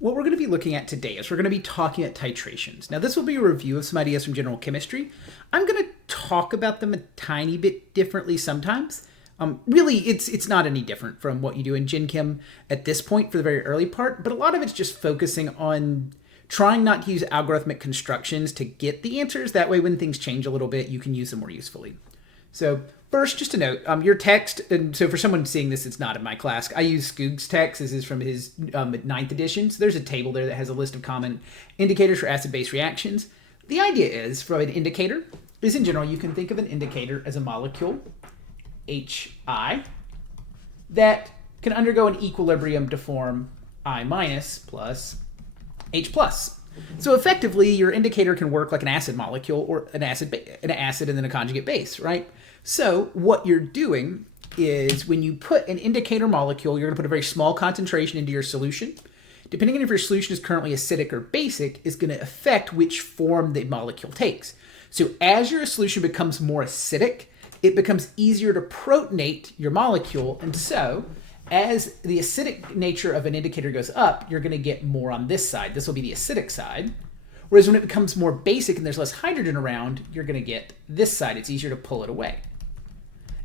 What we're going to be looking at today is we're going to be talking at titrations. Now, this will be a review of some ideas from general chemistry. I'm going to talk about them a tiny bit differently sometimes. Really, it's not any different from what you do in Gen Chem at this point for the very early part, but a lot of it's just focusing on trying not to use algorithmic constructions to get the answers. That way, when things change a little bit, you can use them more usefully. So first, just a note, your text, and so for someone seeing this, it's not in my class. I use Skoog's text. This is from his 9th edition. So there's a table there that has a list of common indicators for acid-base reactions. The idea is, from an indicator, is in general, you can think of an indicator as a molecule, HI, that can undergo an equilibrium to form I minus plus H plus. So effectively, your indicator can work like an acid molecule or an acid and then a conjugate base, right? So what you're doing is when you put an indicator molecule, you're going to put a very small concentration into your solution. Depending on if your solution is currently acidic or basic, is going to affect which form the molecule takes. So as your solution becomes more acidic, it becomes easier to protonate your molecule. And so as the acidic nature of an indicator goes up, you're going to get more on this side. This will be the acidic side. Whereas when it becomes more basic and there's less hydrogen around, you're going to get this side. It's easier to pull it away.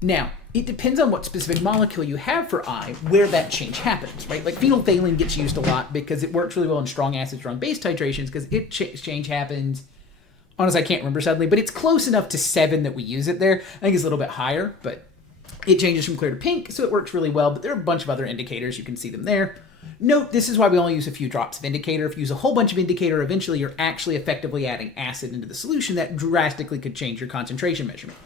Now, it depends on what specific molecule you have for I, where that change happens, right? Like phenolphthalein gets used a lot because it works really well in strong acid, strong base titrations because it change happens. Honestly, I can't remember suddenly, but it's close enough to 7 that we use it there. I think it's a little bit higher, but it changes from clear to pink, so it works really well. But there are a bunch of other indicators. You can see them there. Note, this is why we only use a few drops of indicator. If you use a whole bunch of indicator, eventually you're actually effectively adding acid into the solution that drastically could change your concentration measurement.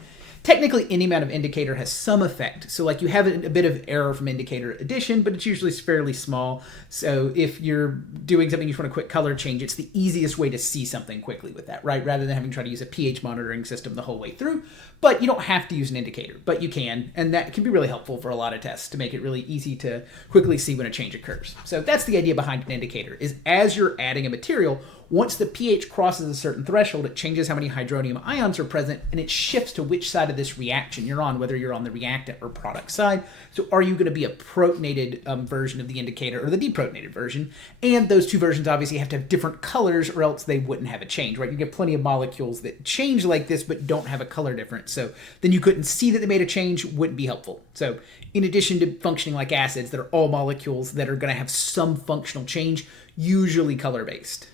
Technically, any amount of indicator has some effect. So like you have a bit of error from indicator addition, but it's usually fairly small. So if you're doing something, you just want a quick color change, it's the easiest way to see something quickly with that, right? Rather than having to try to use a pH monitoring system the whole way through. But you don't have to use an indicator, but you can. And that can be really helpful for a lot of tests to make it really easy to quickly see when a change occurs. So that's the idea behind an indicator, is as you're adding a material, once the pH crosses a certain threshold, it changes how many hydronium ions are present, and it shifts to which side of this reaction you're on, whether you're on the reactant or product side. So are you going to be a protonated version of the indicator or the deprotonated version? And those two versions obviously have to have different colors or else they wouldn't have a change, right? You get plenty of molecules that change like this but don't have a color difference. So then you couldn't see that they made a change, wouldn't be helpful. So in addition to functioning like acids that are all molecules that are going to have some functional change, usually color-based.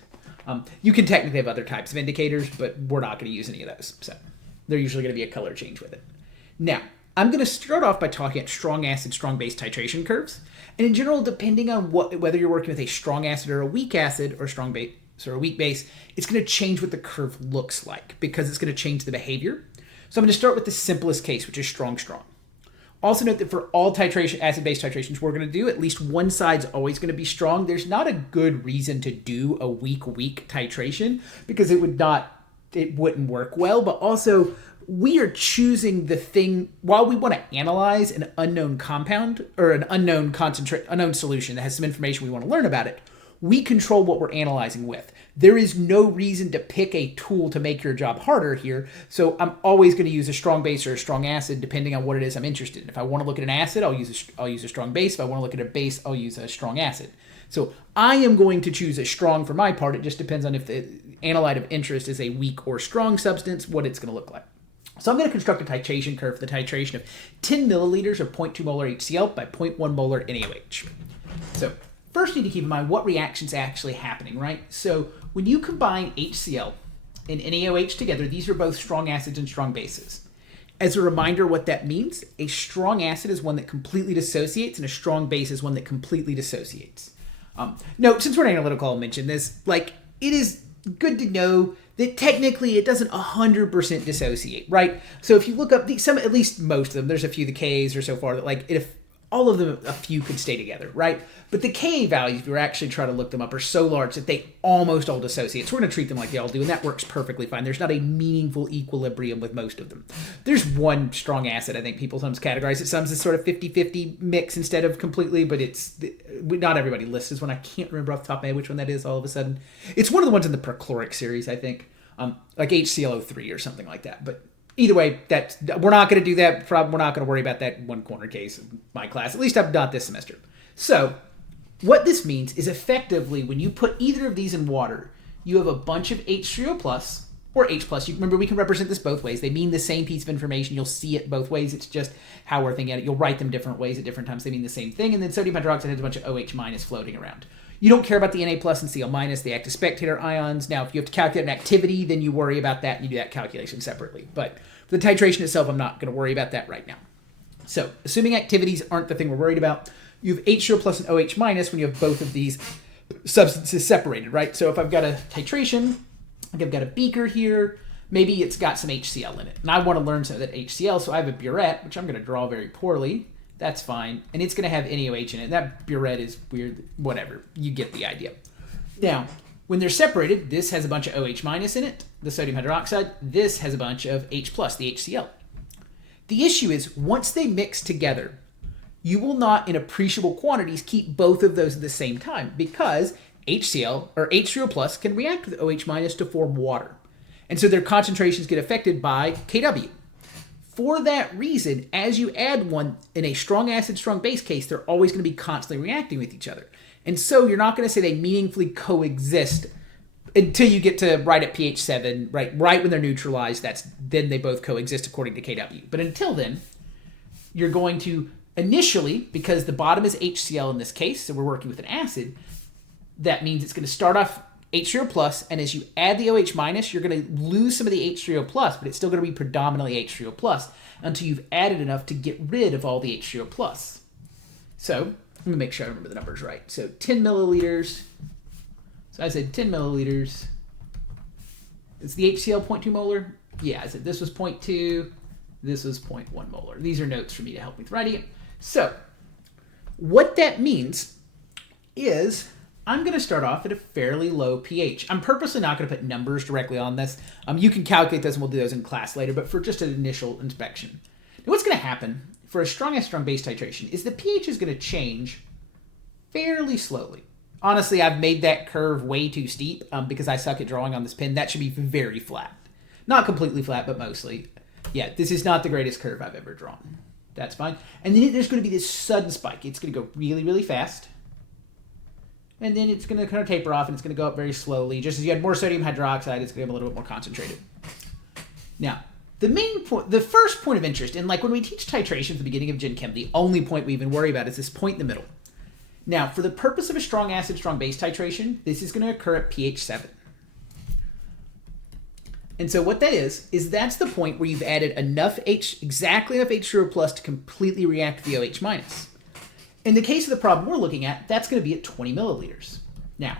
You can technically have other types of indicators, but we're not going to use any of those. So they're usually going to be a color change with it. Now, I'm going to start off by talking at strong acid, strong base titration curves. And in general, depending on whether you're working with a strong acid or a weak acid or strong base or a weak base, it's going to change what the curve looks like because it's going to change the behavior. So I'm going to start with the simplest case, which is strong, strong. Also note that for all acid-base titrations we're going to do, at least one side's always going to be strong. There's not a good reason to do a weak titration because it wouldn't work well. But also, we are choosing the thing while we want to analyze an unknown compound or an unknown solution that has some information we want to learn about it. We control what we're analyzing with. There is no reason to pick a tool to make your job harder here. So I'm always going to use a strong base or a strong acid depending on what it is I'm interested in. If I want to look at an acid, I'll use a strong base. If I want to look at a base, I'll use a strong acid. So I am going to choose a strong for my part. It just depends on if the analyte of interest is a weak or strong substance, what it's going to look like. So I'm going to construct a titration curve for the titration of 10 milliliters of 0.2 molar HCl by 0.1 molar NaOH. So first, you need to keep in mind what reaction's actually happening, right? So when you combine HCl and NaOH together, these are both strong acids and strong bases. As a reminder what that means, a strong acid is one that completely dissociates and a strong base is one that completely dissociates. Note, since we're analytical, I'll mention this, it is good to know that technically it doesn't 100% dissociate, right? So if you look up at least most of them, there's a few, the Ks or so far, that if all of them, a few could stay together, right? But the Ka values, if you actually try to look them up, are so large that they almost all dissociate. So we're going to treat them like they all do, and that works perfectly fine. There's not a meaningful equilibrium with most of them. There's one strong acid, I think people sometimes categorize it some as sort of 50-50 mix instead of completely, but not everybody lists this one. I can't remember off the top of my head which one that is all of a sudden. It's one of the ones in the perchloric series, I think, like HClO3 or something like that, but either way, we're not going to do that. We're not going to worry about that one corner case in my class, at least not this semester. So What this means is effectively when you put either of these in water, you have a bunch of H3O plus or H plus. You remember, we can represent this both ways. They mean the same piece of information. You'll see it both ways. It's just how we're thinking at it. You'll write them different ways at different times. They mean the same thing. And then sodium hydroxide has a bunch of OH minus floating around. You don't care about the Na plus and Cl minus. They act as spectator ions. Now, if you have to calculate an activity, then you worry about that and you do that calculation separately. But for the titration itself, I'm not going to worry about that right now. So, assuming activities aren't the thing we're worried about, you have H0 plus and OH minus when you have both of these substances separated, right? So if I've got a titration, like I've got a beaker here, maybe it's got some HCl in it. And I want to learn some of that HCl, so I have a burette, which I'm going to draw very poorly. That's fine. And it's going to have NaOH in it. That burette is weird. Whatever. You get the idea. Now, when they're separated, this has a bunch of OH minus in it, the sodium hydroxide. This has a bunch of H plus, the HCl. The issue is, once they mix together, you will not, in appreciable quantities, keep both of those at the same time because HCl, or H3O plus, can react with OH minus to form water. And so their concentrations get affected by Kw. For that reason, as you add one in a strong acid, strong base case, they're always going to be constantly reacting with each other. And so you're not going to say they meaningfully coexist until you get to right at pH 7, right when they're neutralized. Then they both coexist according to Kw. But until then, you're going to initially, because the bottom is HCl in this case, so we're working with an acid, that means it's going to start off H3O plus, and as you add the OH minus, you're going to lose some of the H3O plus, but it's still going to be predominantly H3O plus until you've added enough to get rid of all the H3O plus. So, let me make sure I remember the numbers right. So 10 milliliters. So I said 10 milliliters. Is the HCl 0.2 molar? Yeah, I said this was 0.2. This was 0.1 molar. These are notes for me to help me with writing it. So, what that means is I'm going to start off at a fairly low pH. I'm purposely not going to put numbers directly on this. You can calculate this, and we'll do those in class later, but for just an initial inspection. Now, what's going to happen for a strong acid, strong base titration is the pH is going to change fairly slowly. Honestly, I've made that curve way too steep because I suck at drawing on this pen. That should be very flat. Not completely flat, but mostly. Yeah, this is not the greatest curve I've ever drawn. That's fine. And then there's going to be this sudden spike. It's going to go really, really fast. And then it's going to kind of taper off, and it's going to go up very slowly. Just as you had more sodium hydroxide, it's going to be a little bit more concentrated. Now, the first point of interest, and like when we teach titration at the beginning of Gen Chem, the only point we even worry about is this point in the middle. Now, for the purpose of a strong acid, strong base titration, this is going to occur at pH 7. And so what that is that's the point where you've added exactly enough H3O plus to completely react with the OH minus. In the case of the problem we're looking at, that's going to be at 20 milliliters. Now,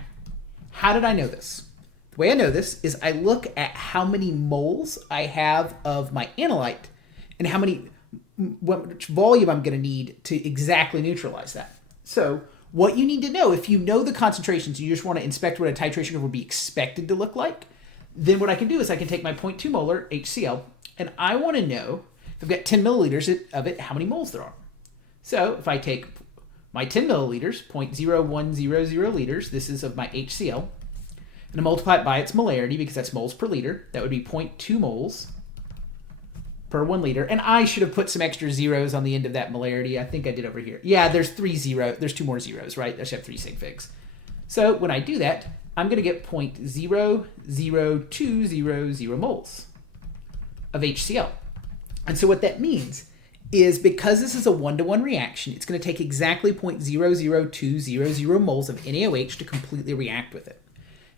how did I know this? The way I know this is I look at how many moles I have of my analyte and how much volume I'm going to need to exactly neutralize that. So what you need to know, if you know the concentrations, you just want to inspect what a titration curve would be expected to look like, then what I can do is I can take my 0.2 molar HCl, and I want to know, if I've got 10 milliliters of it, how many moles there are. So if I take my 10 milliliters, 0.0100 liters, this is of my HCl, and I multiply it by its molarity, because that's moles per liter, that would be 0.2 moles per 1 liter. And I should have put some extra zeros on the end of that molarity. I think I did over here. Yeah, there's 2 more zeros, right? I should have 3 sig figs. So when I do that, I'm going to get 0.00200 moles of HCl. And so what that means is because this is a 1-to-1 reaction, it's going to take exactly 0.00200 moles of NaOH to completely react with it.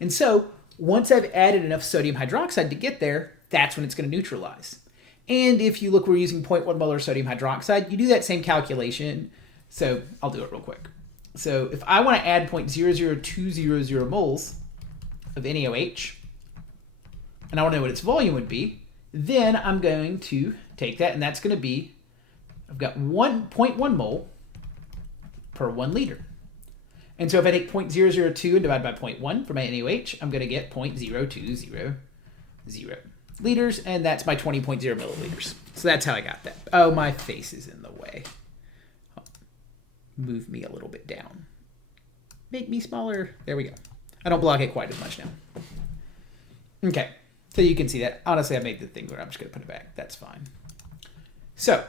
And so once I've added enough sodium hydroxide to get there, that's when it's going to neutralize. And if you look, we're using 0.1 molar sodium hydroxide, you do that same calculation. So I'll do it real quick. So if I want to add 0.00200 moles of NaOH, and I want to know what its volume would be, then I'm going to take that, and that's going to be, I've got 1.1 mole per 1 liter. And so if I take 0.002 and divide by 0.1 for my NaOH, I'm going to get 0.0200 liters, and that's my 20.0 milliliters. So that's how I got that. Oh, my face is in the way. Move me a little bit down. Make me smaller. There we go. I don't block it quite as much now. Okay, so you can see that. Honestly, I made the thing where I'm just going to put it back. That's fine. So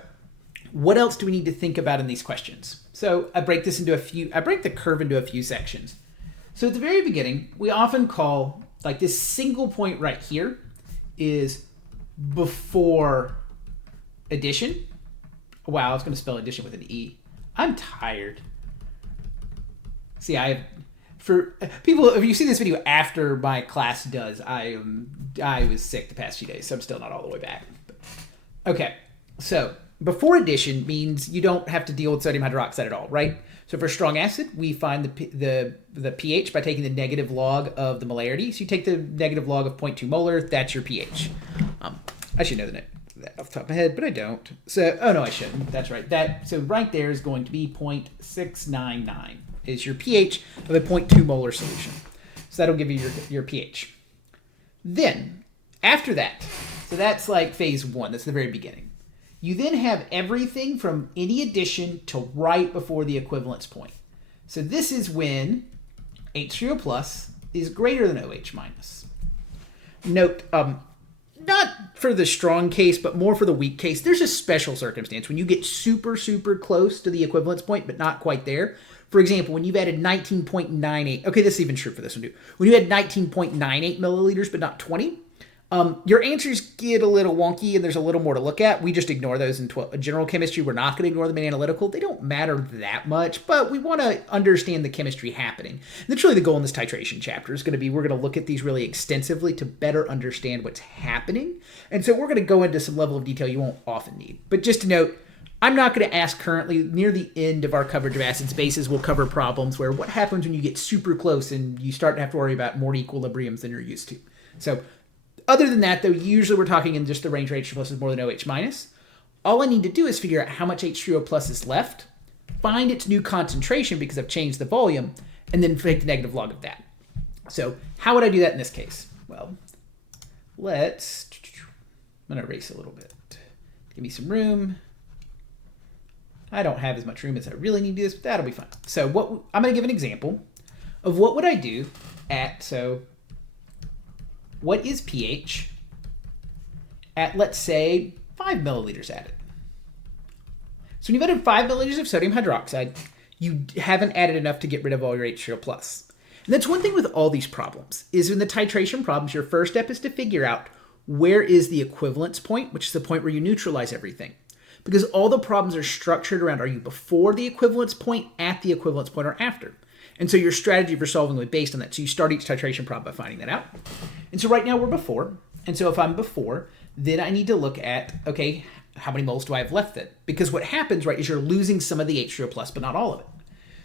What else do we need to think about in these questions? So I break the curve into a few sections. So at the very beginning, we often call, like, this single point right here is before addition. Wow, I was going to spell addition with an E. I'm tired. See, for people, if you see this video after my class does, I was sick the past few days, so I'm still not all the way back. Okay, so before addition means you don't have to deal with sodium hydroxide at all, right? So for strong acid, we find the pH by taking the negative log of the molarity. So you take the negative log of 0.2 molar, that's your pH. I should know that off the top of my head, but I don't. So, oh no, I shouldn't. That's right. So right there is going to be 0.699 is your pH of a 0.2 molar solution. So that'll give you your pH. Then, after that, so that's like phase one. That's the very beginning. You then have everything from any addition to right before the equivalence point. So this is when H3O plus is greater than OH minus. Note, not for the strong case, but more for the weak case, there's a special circumstance when you get super, super close to the equivalence point, but not quite there. For example, when you've added 19.98, okay, this is even true for this one too. When you had 19.98 milliliters, but not 20, your answers get a little wonky and there's a little more to look at. We just ignore those in general chemistry. We're not going to ignore them in analytical. They don't matter that much, but we want to understand the chemistry happening. And that's really the goal in this titration chapter is going to be, we're going to look at these really extensively to better understand what's happening. And so we're going to go into some level of detail you won't often need. But just to note, I'm not going to ask currently. Near the end of our coverage of acids, bases, we'll cover problems where what happens when you get super close and you start to have to worry about more equilibriums than you're used to. So other than that, though, usually we're talking in just the range where H3O plus is more than OH minus. All I need to do is figure out how much H3O plus is left, find its new concentration because I've changed the volume, and then take the negative log of that. So how would I do that in this case? Well, I'm going to erase a little bit. Give me some room. I don't have as much room as I really need to do this, but that'll be fine. So I'm going to give an example of what would I do what is pH at, let's say, 5 milliliters added? So when you've added 5 milliliters of sodium hydroxide, you haven't added enough to get rid of all your H3O plus. And that's one thing with all these problems, is in the titration problems, your first step is to figure out where is the equivalence point, which is the point where you neutralize everything. Because all the problems are structured around, are you before the equivalence point, at the equivalence point, or after? And so your strategy for solving will be based on that. So you start each titration problem by finding that out. And so right now we're before. And so if I'm before, then I need to look at, okay, how many moles do I have left then? Because what happens, right, is you're losing some of the H3O plus, but not all of it.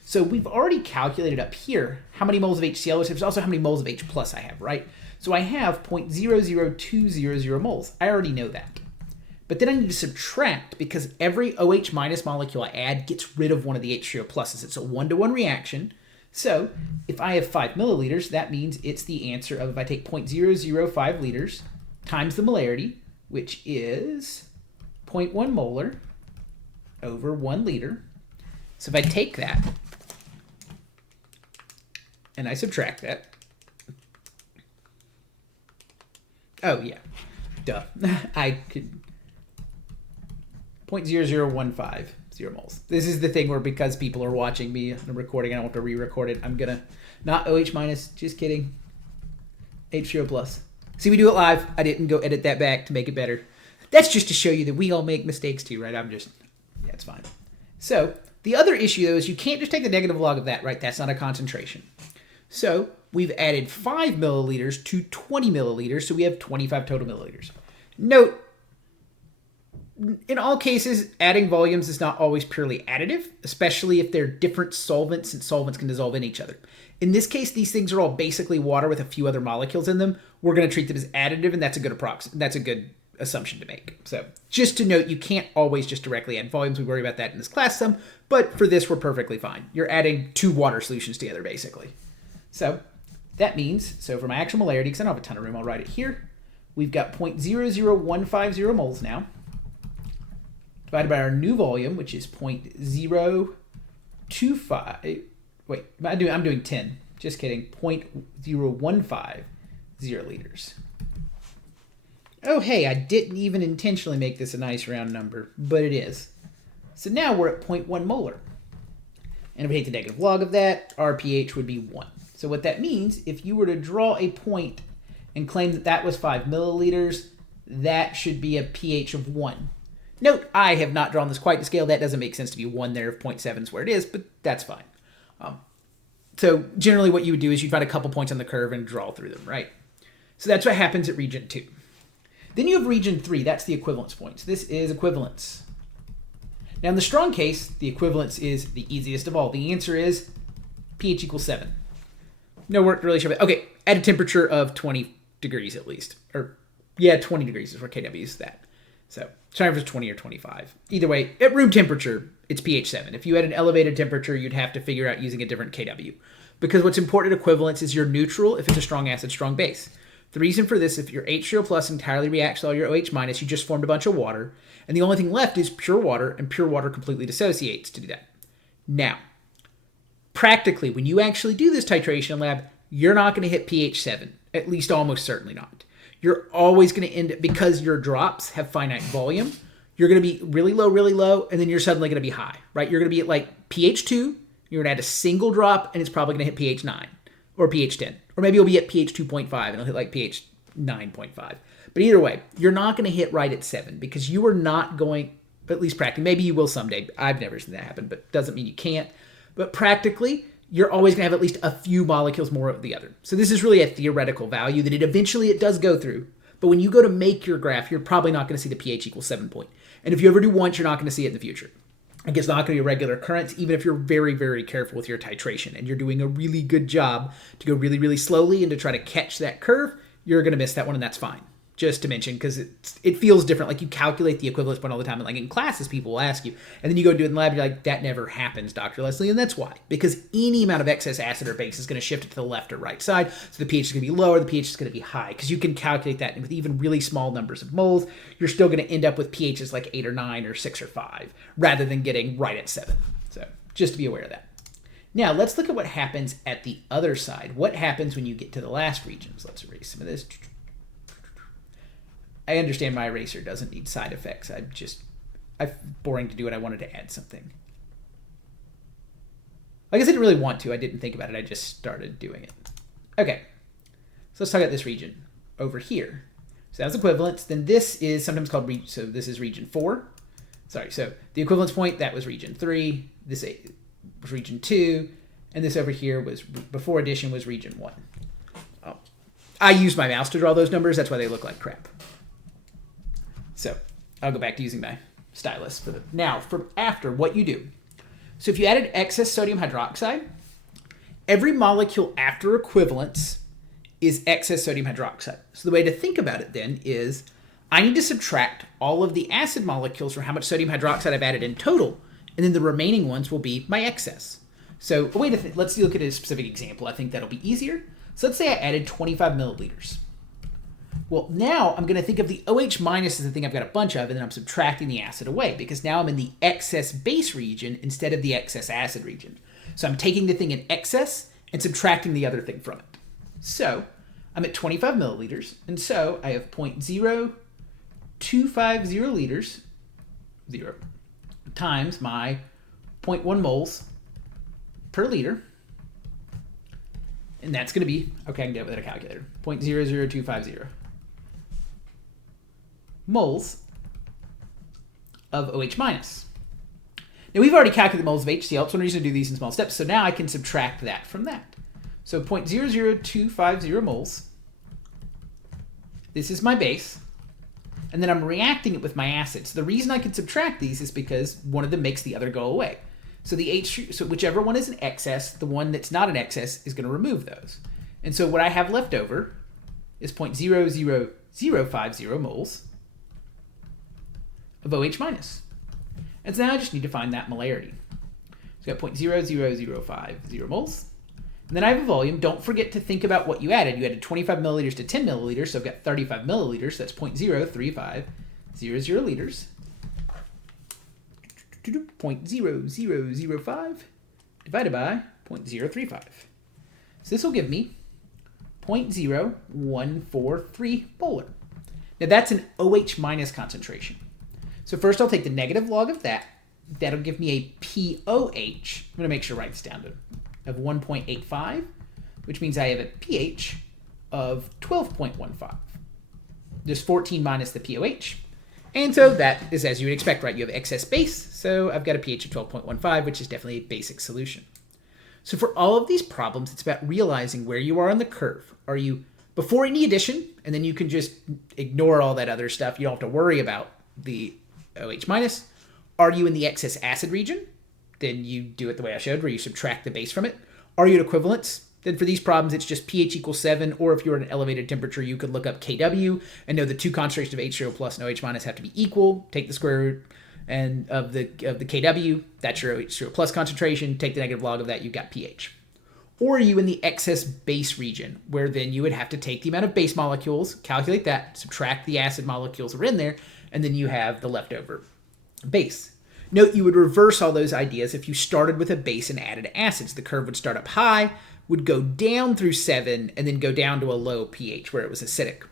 So we've already calculated up here how many moles of HCl is, there's also how many moles of H plus I have, right? So I have 0.00200 moles. I already know that. But then I need to subtract because every OH minus molecule I add gets rid of one of the H3O pluses. It's a one-to-one reaction. So if I have 5 milliliters, that means it's the answer of, if I take 0.005 liters times the molarity, which is 0.1 molar over 1 liter. So if I take that and I subtract that, oh yeah, duh, I could 0.0015. 0 moles. This is the thing where, because people are watching me on a recording, I don't have to re-record it. I'm gonna, not OH minus, just kidding. H3O plus. See, we do it live. I didn't go edit that back to make it better. That's just to show you that we all make mistakes too, right? Yeah, it's fine. So the other issue though is you can't just take the negative log of that, right? That's not a concentration. So we've added 5 milliliters to 20 milliliters, so we have 25 total milliliters. Note, in all cases, adding volumes is not always purely additive, especially if they're different solvents, and solvents can dissolve in each other. In this case, these things are all basically water with a few other molecules in them. We're going to treat them as additive, and that's a good assumption to make. So just to note, you can't always just directly add volumes. We worry about that in this class some, but for this, we're perfectly fine. You're adding 2 water solutions together, basically. So that means, so for my actual molarity, because I don't have a ton of room, I'll write it here. We've got 0.00150 moles now, divided by our new volume, which is 0.025. Wait, I'm doing 10. Just kidding. 0.0150 liters. Oh, hey, I didn't even intentionally make this a nice round number, but it is. So now we're at 0.1 molar. And if we take the negative log of that, our pH would be 1. So what that means, if you were to draw a point and claim that that was 5 milliliters, that should be a pH of 1. Note, I have not drawn this quite to scale. That doesn't make sense to be 1 there if 0.7 is where it is, but that's fine. So generally what you would do is you'd find a couple points on the curve and draw through them, right? So that's what happens at region 2. Then you have region 3. That's the equivalence points. This is equivalence. Now in the strong case, the equivalence is the easiest of all. The answer is pH equals 7. No work to really show it. Okay, at a temperature of 20 degrees at least. Or, yeah, 20 degrees is where KW is that. So, sorry if it's 20 or 25. Either way, at room temperature, it's pH 7. If you had an elevated temperature, you'd have to figure out using a different KW. Because what's important at equivalence is your neutral if it's a strong acid, strong base. The reason for this, if your H0 plus entirely reacts to all your OH minus, you just formed a bunch of water, and the only thing left is pure water, and pure water completely dissociates to do that. Now, practically, when you actually do this titration lab, you're not going to hit pH 7, at least almost certainly not. You're always going to end up, because your drops have finite volume, you're going to be really low, and then you're suddenly going to be high, right? You're going to be at like pH 2, you're going to add a single drop, and it's probably going to hit pH 9 or pH 10. Or maybe you'll be at pH 2.5 and it'll hit like pH 9.5. But either way, you're not going to hit right at 7 because you are not going, at least practically, maybe you will someday. I've never seen that happen, but doesn't mean you can't. But practically, you're always going to have at least a few molecules more of the other. So this is really a theoretical value that it does go through. But when you go to make your graph, you're probably not going to see the pH equals 7 point. And if you ever do once, you're not going to see it in the future. I guess not going to be a regular occurrence, even if you're very, very careful with your titration and you're doing a really good job to go really, really slowly and to try to catch that curve, you're going to miss that one, and that's fine. Just to mention, because it feels different. Like you calculate the equivalence point all the time, and like in classes, people will ask you, and then you go do it in the lab, you're like, that never happens, Dr. Leslie, and that's why. Because any amount of excess acid or base is going to shift it to the left or right side, so the pH is going to be lower, the pH is going to be high, because you can calculate that, and with even really small numbers of moles, you're still going to end up with pHs like 8 or 9 or 6 or 5, rather than getting right at 7. So just to be aware of that. Now, let's look at what happens at the other side. What happens when you get to the last regions? Let's erase some of this. I understand my eraser doesn't need side effects. I'm boring to do it. I wanted to add something. I guess I didn't really want to. I didn't think about it. I just started doing it. Okay. So let's talk about this region over here. So that's equivalence. Then this is sometimes called, so this is region 4. Sorry, so the equivalence point, that was region 3. This was region 2. And this over here was, before addition, was region 1. Oh. I used my mouse to draw those numbers. That's why they look like crap. So I'll go back to using my stylus for the now. For after, what you do. So if you added excess sodium hydroxide, every molecule after equivalence is excess sodium hydroxide. So the way to think about it then is I need to subtract all of the acid molecules from how much sodium hydroxide I've added in total, and then the remaining ones will be my excess. So a way to let's look at a specific example. I think that'll be easier. So let's say I added 25 milliliters. Well, now I'm going to think of the OH minus as the thing I've got a bunch of, and then I'm subtracting the acid away because now I'm in the excess base region instead of the excess acid region. So I'm taking the thing in excess and subtracting the other thing from it. So I'm at 25 milliliters, and so I have 0.0250 liters, 0, times my 0.1 moles per liter. And that's going to be, okay, I can do it without a calculator, 0.00250 moles of OH minus. Now we've already calculated moles of HCl. It's one reason to do these in small steps. So now I can subtract that from that. So 0.00250 moles. This is my base. And then I'm reacting it with my acid. So the reason I can subtract these is because one of them makes the other go away. So so whichever one is in excess, the one that's not in excess is going to remove those. And so what I have left over is 0.00050 moles of OH minus. And so now I just need to find that molarity. So I've got 0.00050 moles. And then I have a volume. Don't forget to think about what you added. You added 25 milliliters to 10 milliliters, so I've got 35 milliliters. So that's 0.03500 liters. 0.0005 divided by 0.035. So this will give me 0.0143 molar. Now that's an OH minus concentration. So first I'll take the negative log of that, that'll give me a pOH. I'm going to make sure I write this down of 1.85, which means I have a pH of 12.15. There's 14 minus the pOH. And so that is as you would expect, right? You have excess base, so I've got a pH of 12.15, which is definitely a basic solution. So for all of these problems, it's about realizing where you are on the curve. Are you before any addition, and then you can just ignore all that other stuff. You don't have to worry about the OH minus. Are you in the excess acid region? Then you do it the way I showed, where you subtract the base from it. Are you at equivalence? Then for these problems, it's just pH equals 7, or if you're at an elevated temperature, you could look up Kw and know the two concentrations of H0 plus and OH minus have to be equal. Take the square root and of the Kw, that's your H0 plus concentration. Take the negative log of that, you've got pH. Or are you in the excess base region, where then you would have to take the amount of base molecules, calculate that, subtract the acid molecules that are in there, and then you have the leftover base. Note you would reverse all those ideas if you started with a base and added acids. The curve would start up high, would go down through 7, and then go down to a low pH where it was acidic.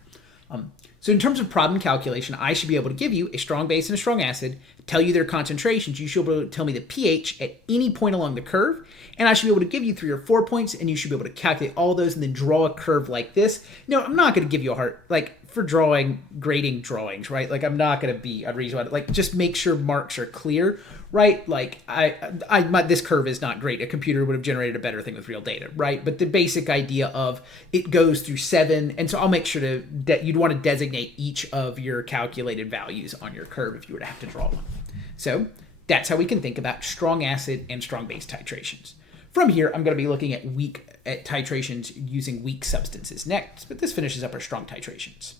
So in terms of problem calculation, I should be able to give you a strong base and a strong acid, tell you their concentrations. You should be able to tell me the pH at any point along the curve, and I should be able to give you 3 or 4 points, and you should be able to calculate all those and then draw a curve like this. No, I'm not going to give you a hard, like for grading drawings, right? Like I'm not going to be unreasonable. Like just make sure marks are clear, right? Like this curve is not great. A computer would have generated a better thing with real data, right? But the basic idea of it goes through 7, and so I'll make sure that you'd want to designate each of your calculated values on your curve if you were to have to draw one. So that's how we can think about strong acid and strong base titrations. From here, I'm going to be looking at titrations using weak substances next, but this finishes up our strong titrations.